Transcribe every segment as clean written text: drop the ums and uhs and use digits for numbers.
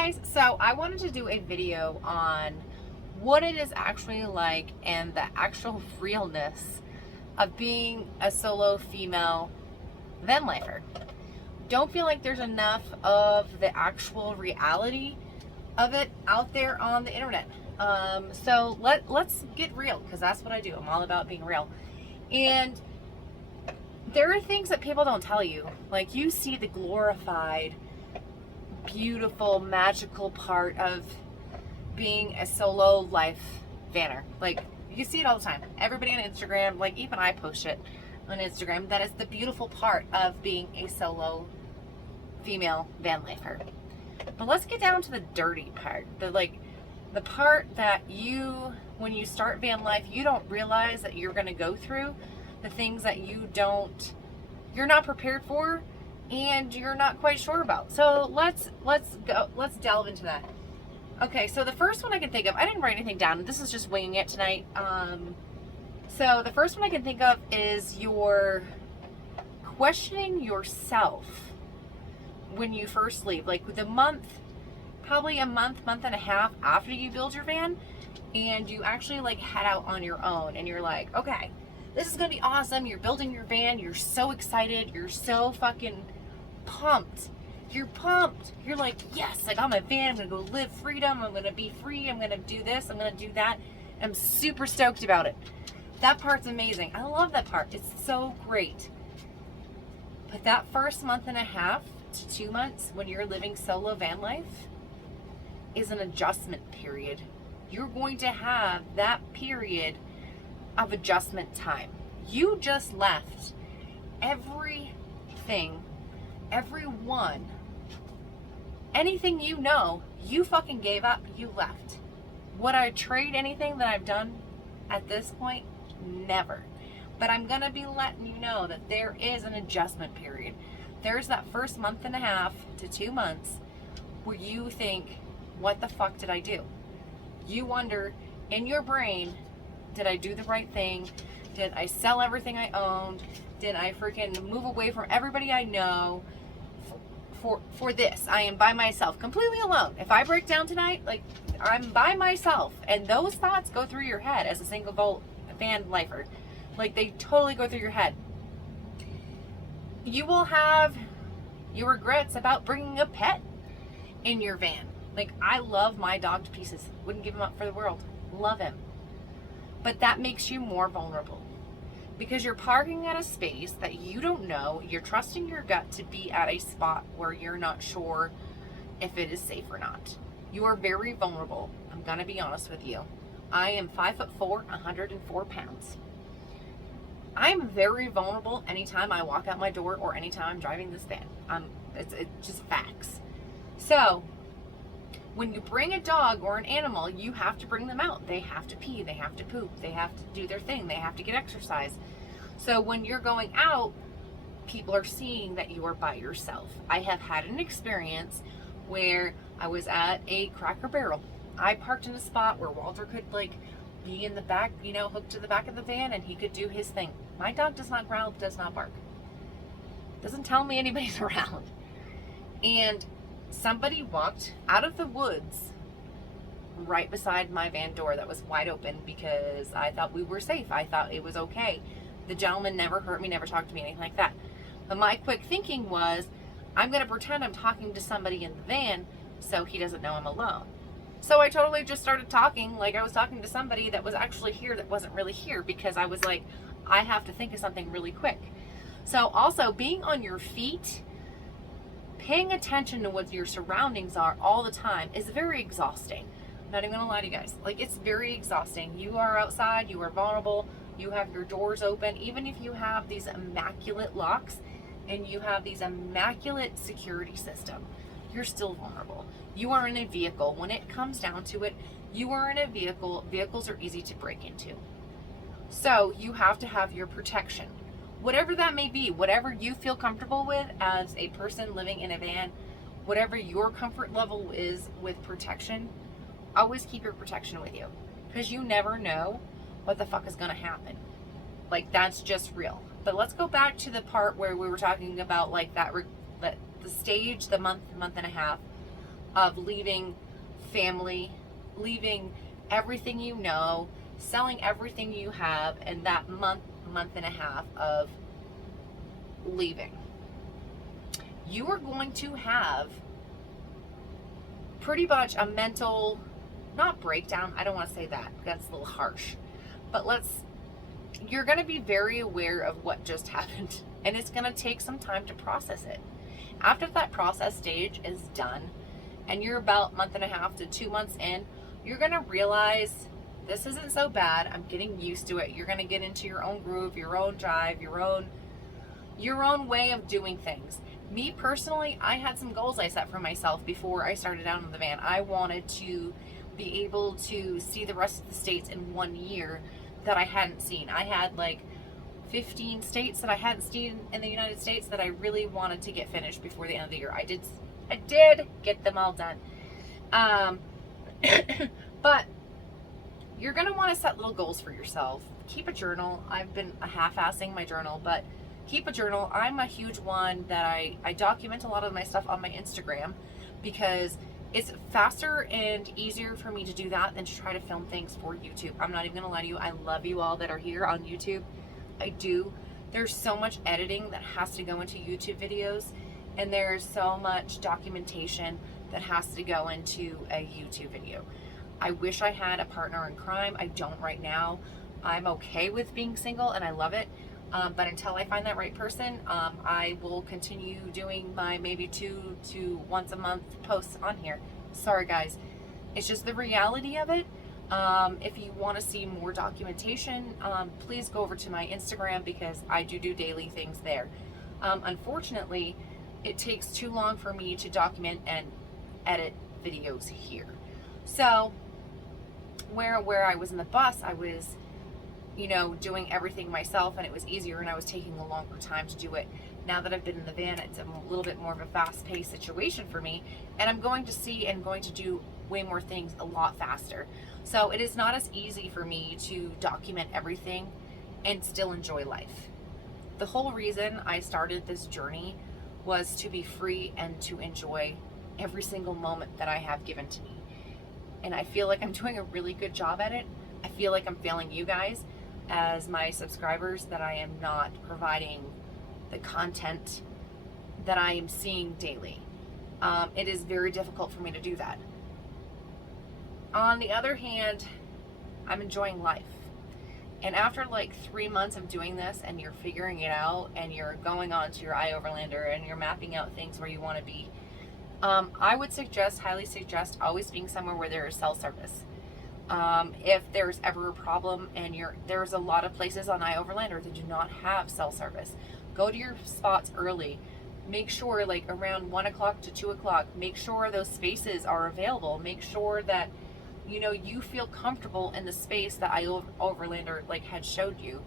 guys, so I wanted to do a video on what it is actually like and the actual realness of being a solo female van lifer. Don't feel like there's enough of the actual reality of it out there on the internet. So let's get real, because that's what I do. I'm all about being real. And there are things that people don't tell you. Like, you see the glorified, beautiful, magical part of being a solo life vanner. Like, you see it all the time. Everybody on Instagram, like even I post it on Instagram, that is the beautiful part of being a solo female van lifer. But let's get down to the dirty part. The part that when you start van life, you don't realize that you're gonna go through, the things that you're not prepared for and you're not quite sure about. So let's delve into that. Okay, so the first one I can think of, I didn't write anything down. This is just winging it tonight. So the first one I can think of is you're questioning yourself when you first leave. Like probably a month and a half after you build your van, and you actually like head out on your own, and you're like, okay, this is gonna be awesome. You're building your van, you're so excited, you're so fucking pumped. You're pumped. You're like, yes, I got my van, I'm gonna go live freedom, I'm gonna be free, I'm gonna do this, I'm gonna do that. I'm super stoked about it. That part's amazing. I love that part. It's so great. But that first month and a half to 2 months when you're living solo van life is an adjustment period. You're going to have that period of adjustment time. You just left everything, everyone, anything you know, you fucking gave up, you left. Would I trade anything that I've done at this point? Never. But I'm gonna be letting you know that there is an adjustment period. There's that first month and a half to 2 months where you think, what the fuck did I do? You wonder in your brain, did I do the right thing? Did I sell everything I owned? Did I freaking move away from everybody I know for this? I am by myself, completely alone. If I break down tonight, like, I'm by myself, and those thoughts go through your head as a single van lifer. Like, they totally go through your head. You will have your regrets about bringing a pet in your van. Like, I love my dog to pieces. Wouldn't give him up for the world. Love him. But that makes you more vulnerable, because you're parking at a space that you don't know. You're trusting your gut to be at a spot where you're not sure if it is safe or not. You are very vulnerable. I'm gonna be honest with you. I am 5'4", 104 pounds. I'm very vulnerable anytime I walk out my door or anytime I'm driving this van. It's just facts. So when you bring a dog or an animal, you have to bring them out. They have to pee, they have to poop, they have to do their thing, they have to get exercise. So when you're going out, people are seeing that you are by yourself. I have had an experience where I was at a Cracker Barrel. I parked in a spot where Walter could like be in the back, hooked to the back of the van, and he could do his thing. My dog does not growl, does not bark. Doesn't tell me anybody's around. And somebody walked out of the woods right beside my van door that was wide open, because I thought we were safe. I thought it was okay. The gentleman never hurt me, never talked to me, anything like that. But my quick thinking was, I'm going to pretend I'm talking to somebody in the van so he doesn't know I'm alone. So I totally just started talking like I was talking to somebody that was actually here that wasn't really here, because I was like, I have to think of something really quick. So also, being on your feet, paying attention to what your surroundings are all the time is very exhausting. I'm not even gonna lie to you guys. Like, it's very exhausting. You are outside, you are vulnerable, you have your doors open. Even if you have these immaculate locks and you have these immaculate security system, you're still vulnerable. You are in a vehicle. When it comes down to it, you are in a vehicle. Vehicles are easy to break into. So you have to have your protection. Whatever that may be, whatever you feel comfortable with as a person living in a van, whatever your comfort level is with protection, always keep your protection with you, because you never know what the fuck is going to happen. Like, that's just real. But let's go back to the part where we were talking about like the stage, the month and a half of leaving family, leaving everything you know, selling everything you have, and that month and a half of leaving. You are going to have pretty much a mental, not breakdown, I don't want to say that, that's a little harsh, but you're going to be very aware of what just happened, and it's going to take some time to process it. After that process stage is done, and you're about a month and a half to 2 months in, you're going to realize this isn't so bad. I'm getting used to it. You're going to get into your own groove, your own drive, your own way of doing things. Me personally, I had some goals I set for myself before I started out in the van. I wanted to be able to see the rest of the states in 1 year that I hadn't seen. I had like 15 states that I hadn't seen in the United States that I really wanted to get finished before the end of the year. I did get them all done. But you're going to want to set little goals for yourself. Keep a journal. I've been half-assing my journal, but keep a journal. I'm a huge one that I document a lot of my stuff on my Instagram because it's faster and easier for me to do that than to try to film things for YouTube. I'm not even going to lie to you. I love you all that are here on YouTube. I do. There's so much editing that has to go into YouTube videos, and there's so much documentation that has to go into a YouTube video. I wish I had a partner in crime. I don't right now. I'm okay with being single and I love it. But until I find that right person, I will continue doing my maybe 2 to once a month posts on here. Sorry guys. It's just the reality of it. If you want to see more documentation, please go over to my Instagram because I do daily things there. Unfortunately, it takes too long for me to document and edit videos here. So where I was in the bus, I was, doing everything myself, and it was easier, and I was taking a longer time to do it. Now that I've been in the van, it's a little bit more of a fast-paced situation for me, and I'm going to see and going to do way more things a lot faster. So it is not as easy for me to document everything and still enjoy life. The whole reason I started this journey was to be free and to enjoy every single moment that I have given to me. And I feel like I'm doing a really good job at it. I feel like I'm failing you guys as my subscribers that I am not providing the content that I am seeing daily. It is very difficult for me to do that. On the other hand, I'm enjoying life. And after like 3 months of doing this and you're figuring it out and you're going on to your iOverlander and you're mapping out things where you want to be, I would highly suggest always being somewhere where there is cell service. If there's ever a problem and there's a lot of places on iOverlander that do not have cell service, go to your spots early. Make sure like around 1 o'clock to 2 o'clock, make sure those spaces are available. Make sure that, you feel comfortable in the space that iOverlander had showed you.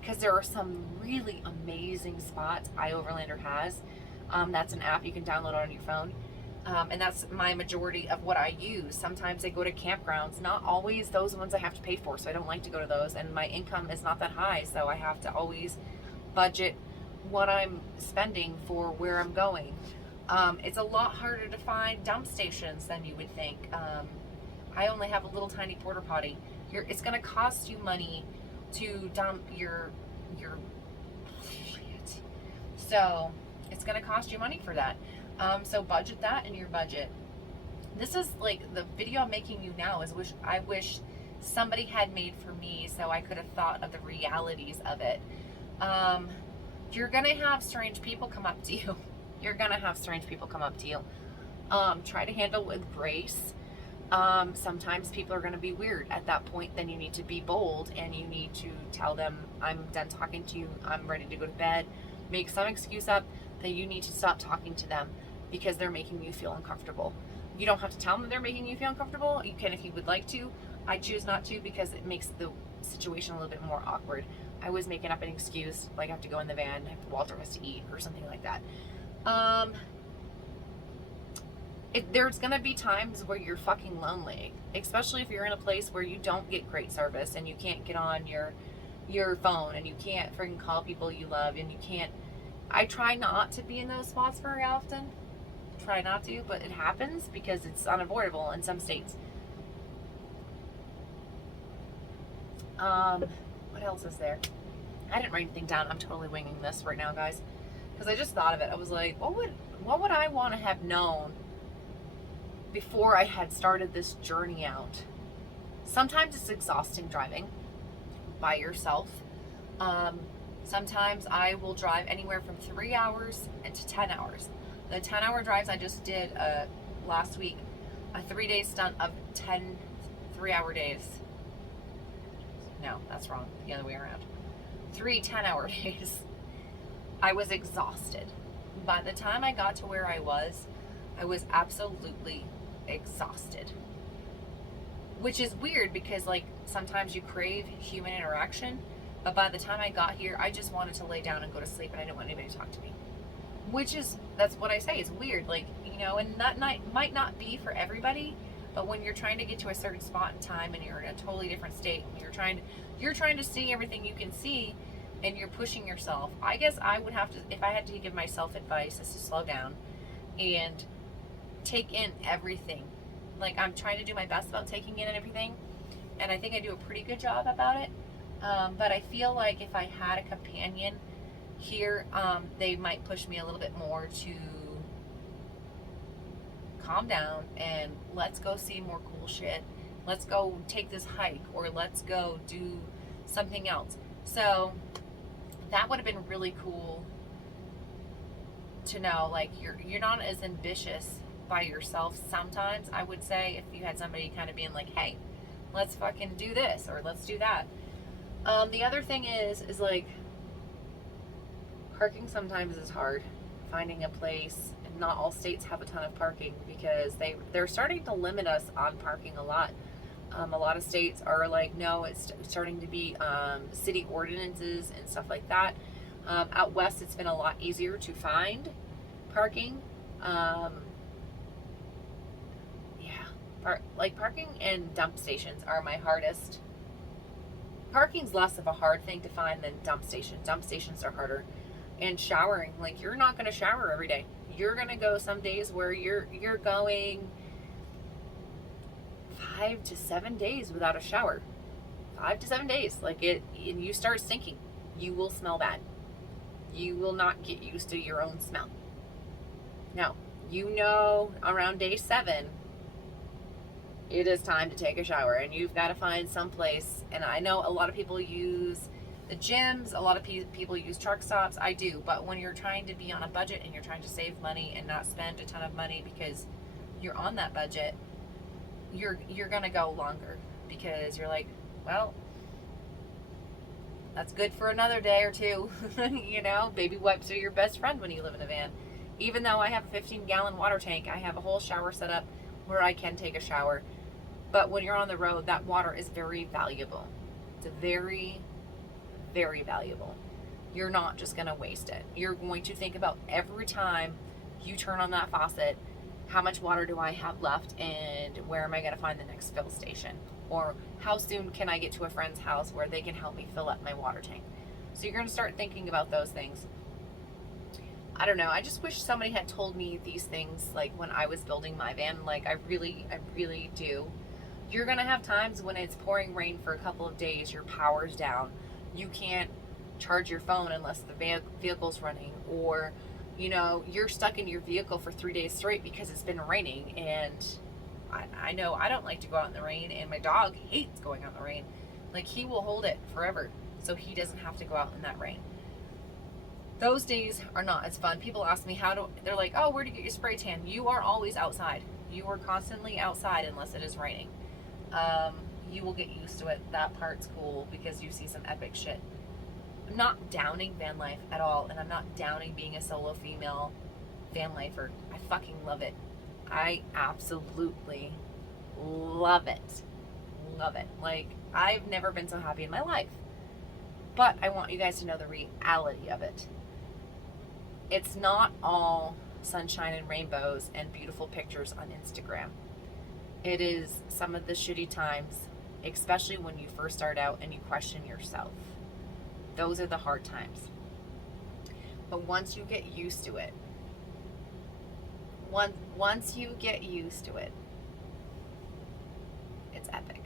Because there are some really amazing spots iOverlander has. That's an app you can download on your phone. And that's my majority of what I use. Sometimes I go to campgrounds, not always those ones I have to pay for, so I don't like to go to those. And my income is not that high, so I have to always budget what I'm spending for where I'm going. It's a lot harder to find dump stations than you would think. I only have a little tiny porta potty. It's going to cost you money to dump your shit. So it's going to cost you money for that. So budget that in your budget. This is like the video I'm making you now I wish somebody had made for me so I could have thought of the realities of it. You're going to have strange people come up to you. You're going to have strange people come up to you. Try to handle it with grace. Sometimes people are going to be weird. At that point, then you need to be bold and you need to tell them, I'm done talking to you. I'm ready to go to bed. Make some excuse up that you need to stop talking to them because they're making you feel uncomfortable. You don't have to tell them they're making you feel uncomfortable. You can if you would like to. I choose not to because it makes the situation a little bit more awkward. I was making up an excuse, like I have to go in the van, Walter has to eat or something like that. There's gonna be times where you're fucking lonely, especially if you're in a place where you don't get great service and you can't get on your phone and you can't freaking call people you love and you can't. I try not to be in those spots very often. try not to, but it happens because it's unavoidable in some states. What else is there? I didn't write anything down. I'm totally winging this right now, guys, because I just thought of it. I was like, what would I want to have known before I had started this journey out? Sometimes it's exhausting driving by yourself. Sometimes I will drive anywhere from 3 hours to 10 hours. The 10-hour drives I just did last week, a 3-day stunt of 10 3-hour days. No, that's wrong. The other way around. 3 10-hour days. I was exhausted. By the time I got to where I was absolutely exhausted. Which is weird because, like, sometimes you crave human interaction, but by the time I got here, I just wanted to lay down and go to sleep, and I didn't want anybody to talk to me. That's what I say, it's weird. Like, you know, and that night might not be for everybody, but when you're trying to get to a certain spot in time and you're in a totally different state, and you're trying to see everything you can see, and you're pushing yourself. I guess I would have to, if I had to give myself advice, is to slow down and take in everything. Like, I'm trying to do my best about taking in everything, and I think I do a pretty good job about it. But I feel like if I had a companion here, they might push me a little bit more to calm down and let's go see more cool shit. Let's go take this hike, or let's go do something else. So that would have been really cool to know, like, you're not as ambitious by yourself sometimes, I would say, if you had somebody kind of being like, hey, let's fucking do this, or let's do that. The other thing is like, parking sometimes is hard. Finding a place, and not all states have a ton of parking because they're starting to limit us on parking a lot. A lot of states are like, no, it's starting to be city ordinances and stuff like that. Out west, it's been a lot easier to find parking. Parking and dump stations are my hardest. Parking's less of a hard thing to find than dump stations. Dump stations are harder. And showering, like, you're not going to shower every day. You're going to go some days where you're going 5 to 7 days without a shower. 5 to 7 days. Like, and you start stinking. You will smell bad. You will not get used to your own smell. Now, you know, around day 7, it is time to take a shower, and you've got to find some place. And I know a lot of people use the gyms, a lot of people use truck stops. I do, but when you're trying to be on a budget and you're trying to save money and not spend a ton of money because you're on that budget, you're gonna go longer because you're like, well, that's good for another day or two. You know, baby wipes are your best friend when you live in a van. Even though I have a 15-gallon water tank, I have a whole shower set up where I can take a shower. But when you're on the road, that water is very valuable. It's very, very valuable. You're not just going to waste it. You're going to think about every time you turn on that faucet, how much water do I have left, and where am I going to find the next fill station? Or how soon can I get to a friend's house where they can help me fill up my water tank? So you're going to start thinking about those things. I don't know. I just wish somebody had told me these things, like, when I was building my van. Like, I really do. You're going to have times when it's pouring rain for a couple of days, your power's down. You can't charge your phone unless the vehicle's running, or, you know, you're stuck in your vehicle for 3 days straight because it's been raining. And I know I don't like to go out in the rain, and my dog hates going out in the rain. Like, he will hold it forever so he doesn't have to go out in that rain. Those days are not as fun. People ask me they're like, oh, where do you get your spray tan? You are always outside. You are constantly outside unless it is raining. You will get used to it. That part's cool because you see some epic shit. I'm not downing van life at all, and I'm not downing being a solo female van lifer. I fucking love it. I absolutely love it. Love it. Like, I've never been so happy in my life. But I want you guys to know the reality of it. It's not all sunshine and rainbows and beautiful pictures on Instagram. It is some of the shitty times, especially when you first start out and you question yourself. Those are the hard times. But once you get used to it, once you get used to it, it's epic.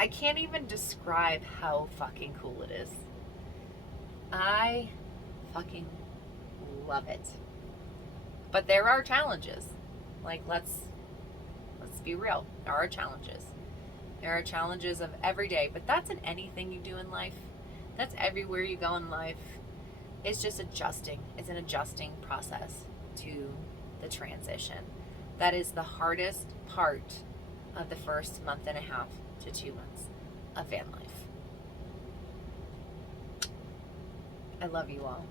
I can't even describe how fucking cool it is. I fucking love it. But there are challenges. Like, let's be real. There are challenges. There are challenges of every day, but that's in anything you do in life. That's everywhere you go in life. It's just adjusting. It's an adjusting process to the transition. That is the hardest part of the first month and a half to 2 months of van life. I love you all.